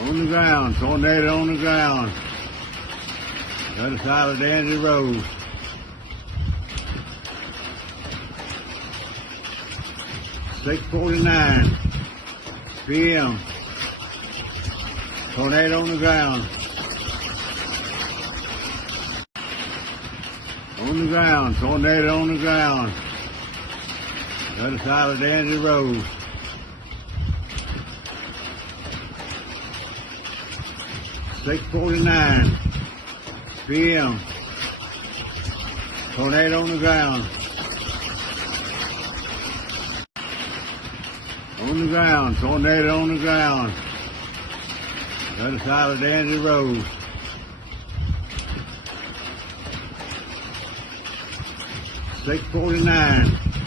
On the ground, tornado on the ground. The other side of Danzy Road. 6:49 p.m. Tornado on the ground. On the ground, tornado on the ground. The other side of Danzy Road. 6:49 p.m. Tornado on the ground. On the ground, tornado on the ground. The other side of Danzy Road. 6:49